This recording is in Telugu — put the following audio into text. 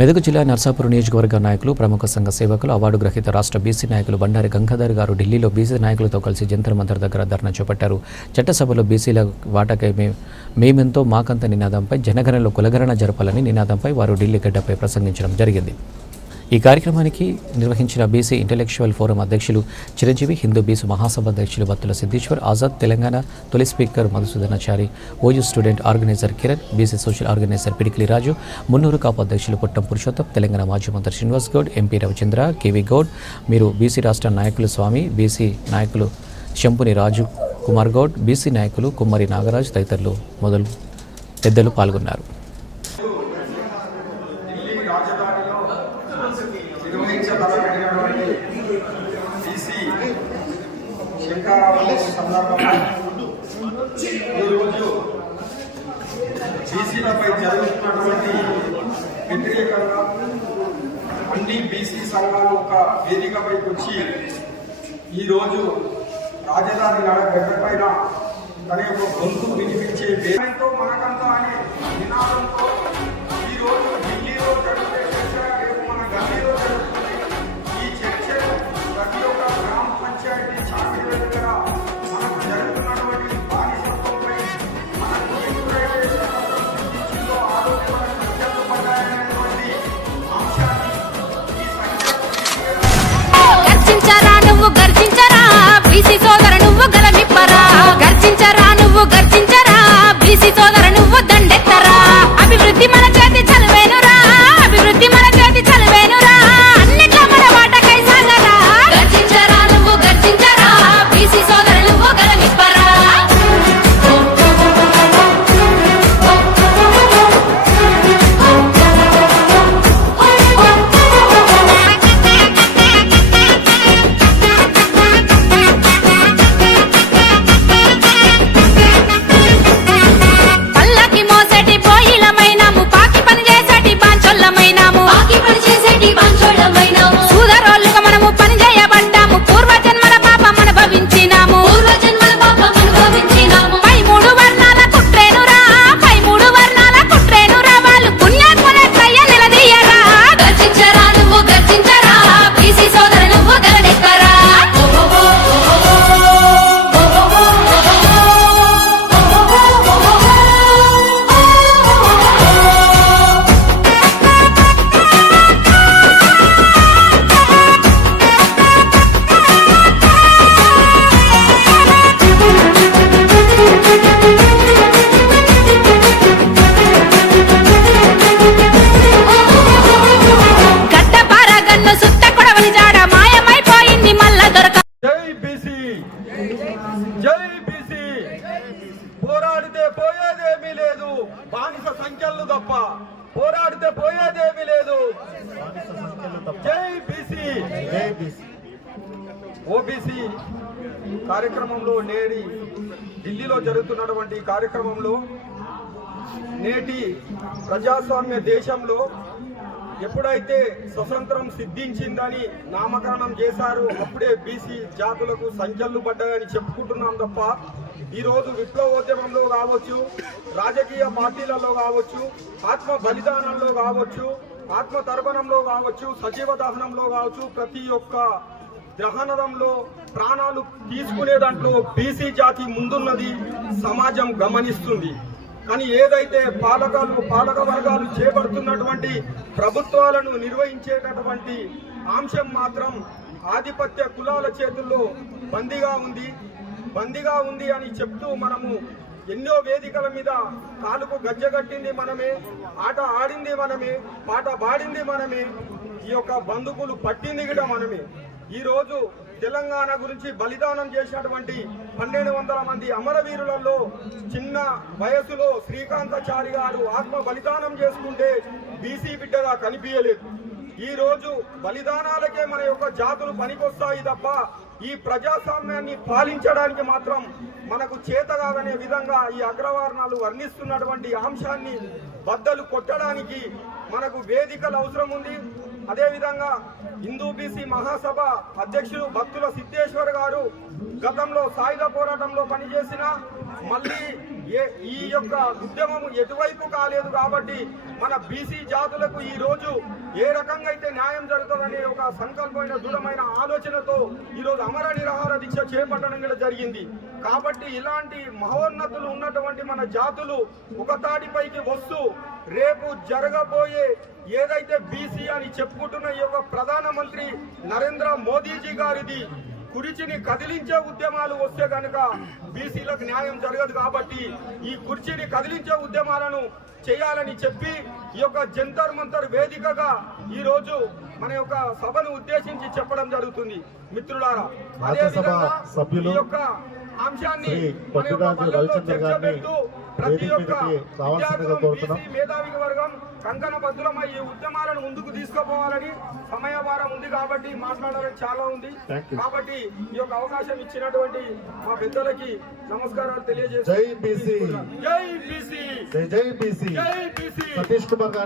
మెదక్ జిల్లా నర్సాపూర్ నియోజకవర్గ నాయకులు, ప్రముఖ సంఘ సేవకులు, అవార్డు గ్రహీత రాష్ట్ర బీసీ నాయకులు బండారి గంగాధర్ గారు ఢిల్లీలో బీసీ నాయకులతో కలిసి జంతర్ మంతర్ దగ్గర ధర్నా చేపట్టారు. చట్టసభలో బీసీల వాటాకై మేమెంతో మాకంత నినాదంపై జనగణనలో కులగణన జరపాలని నినాదంపై వారు ఢిల్లీ గడ్డపై ప్రసంగించడం జరిగింది. ఈ కార్యక్రమానికి నిర్వహించిన బీసీ ఇంటెలెక్చువల్ ఫోరం అధ్యక్షులు చిరంజీవి, హిందూ బీసీ మహాసభ అధ్యక్షులు బత్తుల సిద్ధేశ్వర్, ఆజాద్, తెలంగాణ తొలి speaker Madhusudanachari, OU student organizer Kiran, BC social organizer Pidikili Raju, Munnuru Kapu అధ్యక్షులు పుట్టం పురుషోత్తం, తెలంగాణ మాజీ మంత్రి శ్రీనివాస్ గౌడ్, ఎంపీ రవిచంద్ర, కేవీ గౌడ్, మీరు బీసీ రాష్ట్ర నాయకులు స్వామి, బీసీ నాయకులు శంపుని రాజు కుమార్ గౌడ్, బీసీ నాయకులు కుమ్మరి నాగరాజ్ తదితరులు పెద్దలు పాల్గొన్నారు. బీసీలపై జరుగుతున్నటువంటి వ్యతిరేకంగా అన్ని బీసీ సంఘాలు ఒక వేదికపైకి వచ్చి ఈరోజు రాజధాని గడ్డపైన తన యొక్క గొంతు వినిపించే వేదంతో మనకంతా అనే నినాదంతో ఈరోజు ఢిల్లీలో జరుగుతున్న చర్చ, రేపు మన గల్లీలో జరుగుతుంది. ఈ చర్చలు ప్రతి ఒక్క గ్రామ పంచాయతీ చాకరీ దగ్గర మనకు జరుగుతున్నటువంటి బానిసత్వంపై మనకు ఎప్పుడైతే సిద్ధించిందో ఆ రోజు మనకు సంఖ్యలు పడ్డాయనేటువంటి అంశాన్ని ఈ గర్జించరా నువ్వు గర్జించరా బీసీ సోదర నువ్వు గలమిప్పరా, గర్జించరా నువ్వు గర్జించరా బీసీ సోదర నువ్వు దండెత్తరా. అభివృద్ధి మన చేతి చదివేనురా, అభివృద్ధి మన చేతి చదివేనురా, అన్నిట్లో మన వాటకై సాగరా. గర్జించరా నువ్వు గర్జించరా బీసీ సోదర నువ్వు గలమిప్పరా. పల్లకి మోసేటి పోయిలమైనాము, పాకి పని చేసేటి బాంచోళ్ళమైనాము, పాకి పని చేసేటి బాంచోళ్ళమైనాము. సూదరోళ్ళుగా మనము పని చేయబడ్డాము, పూర్వజన్మల పాపం అనుభవించినాము, పూర్వజన్మల పాపం అనుభవించినాము. పై మూడు వర్ణాల కుట్రేనురా, పై మూడు వర్ణాల కుట్రేనురా, వాళ్ళు పుణ్యాత్ములెట్లయ్య నిలదీయరా. గర్జించరా నువ్వు గర్జించరా బీసీ సోదర నువ్వు గలనెక్కరా. గడ్డపార గన్ను సుత్త కొడవలి జాడ మాయమైపోయింది మల్ల దొరక. జై బీసీ, జై బీసీ. పోరాడితే పోయేదేమీ లేదు, బానిస సంఖ్యలు తప్ప. పోరాడితే పోయేదేమీ లేదు. జై బీసీ, జై బీసీ. ఓబీసీ కార్యక్రమంలో నేడి ఢిల్లీలో జరుగుతున్నటువంటి కార్యక్రమంలో నేటి ప్రజాస్వామ్య దేశంలో ఎప్పుడైతే స్వతంత్రం సిద్ధించిందని నామకరణం చేశారో అప్పుడే బీసీ జాతులకు సంఖ్యలు పడ్డాయని చెప్పుకుంటున్నాం తప్ప ఈరోజు విప్లవోద్యమంలో కావచ్చు, రాజకీయ పార్టీలలో కావచ్చు, ఆత్మ బలిదానంలో కావచ్చు, ఆత్మ తర్పణంలో కావచ్చు, సజీవ దహనంలో కావచ్చు, ప్రతి ఒక్క దహనంలో ప్రాణాలు తీసుకునే దాంట్లో బీసీ జాతి ముందున్నది సమాజం గమనిస్తుంది. కానీ ఏదైతే పాలక వర్గాలు చేపడుతున్నటువంటి ప్రభుత్వాలను నిర్వహించేటటువంటి అంశం మాత్రం ఆధిపత్య కులాల చేతుల్లో బందీగా ఉంది అని చెప్తూ మనము ఎన్నో వేదికల మీద కాలుకు గజ్జగట్టింది మనమే, ఆట ఆడింది మనమే, పాట పాడింది మనమే, ఈ యొక్క బంధుకులు పట్టింది కూడా మనమే. ఈరోజు తెలంగాణ గురించి బలిదానం చేసినటువంటి 1200 మంది అమరవీరులలో చిన్న వయసులో శ్రీకాంతాచారి గారు ఆత్మ బలిదానం చేసుకుంటే బీసీ బిడ్డగా కనిపించలేదు. ఈ రోజు బలిదానాలకే మన యొక్క జాతులు పనికొస్తాయి తప్ప ఈ ప్రజాస్వామ్యాన్ని పాలించడానికి మాత్రం మనకు చేతగానే విధంగా ఈ అగ్రవర్ణాలు వర్ణిస్తున్నటువంటి అంశాన్ని బద్దలు కొట్టడానికి మనకు వేదికలు అవసరం ఉంది. అదేవిధంగా హిందూ బీసీ మహాసభ అధ్యక్షులు బత్తుల సిద్ధేశ్వర్ గారు గతంలో సాయుధ పోరాటంలో పనిచేసిన, మళ్ళీ ఈ యొక్క ఉద్యమం ఎటువైపు కాలేదు కాబట్టి మన బీసీ జాతులకు ఈ రోజు ఏ రకంగా అయితే న్యాయం జరుగుతుందనే ఒక సంకల్పమైన దృఢమైన ఆలోచనతో ఈరోజు అమర నిరాహార దీక్ష చేపట్టడం కూడా జరిగింది. కాబట్టి ఇలాంటి మహోన్నతులు ఉన్నటువంటి మన జాతులు ఒక తాటిపైకి వస్తూ రేపు జరగబోయే ఏదైతే బీసీ అని చెప్పుకుంటున్న ఈ యొక్క ప్రధానమంత్రి నరేంద్ర మోదీజీ గారిది కుర్చీని కదిలించే ఉద్యమాలు వస్తే కనుక బీసీలకు న్యాయం జరగదు. కాబట్టి ఈ కుర్చీని కదిలించే ఉద్యమాలను చేయాలని చెప్పి ఈ యొక్క జంతర్ మంతర్ వేదికగా ఈ రోజు మన యొక్క సభను ఉద్దేశించి చెప్పడం జరుగుతుంది. మిత్రులారా, అదేవిధంగా ఈ యొక్క అంశాన్ని మన యొక్క బల్లల్లో చర్చ పెడుతూ ప్రతి ఒక్క విద్యార్థులు, బీసీ మేధావి వర్గం కంకణ బద్దులమై ఈ ఉద్యమాలను ముందుకు తీసుకుపోవాలని సమయభారం ఉంది కాబట్టి మాట్లాడాలని చాలా ఉంది. కాబట్టి ఈ యొక్క అవకాశం ఇచ్చినటువంటి మా పెద్దలకి నమస్కారాలు తెలియజేస్తాను. జై బీసీ, జై బీసీ, జై బీసీ, జై బీసీ. సతీష్ కుమార్ గారు.